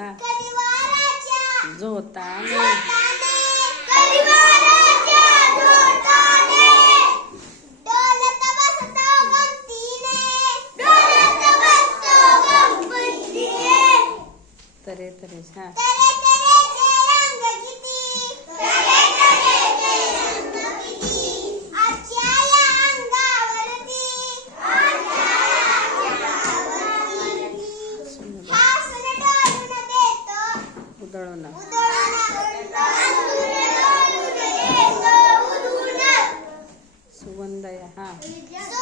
हा करिवाराच्या झोताने करिवाराच्या झोताने डोलत बसतो गमतीने तरे तरे हा तरे तरेचे रंग किती तरे तरेचे रंग किती आजच्या या अंगावरती हासन डोलून देतो उधळून उधळून देतो उधळून सुगंध हा सुगंध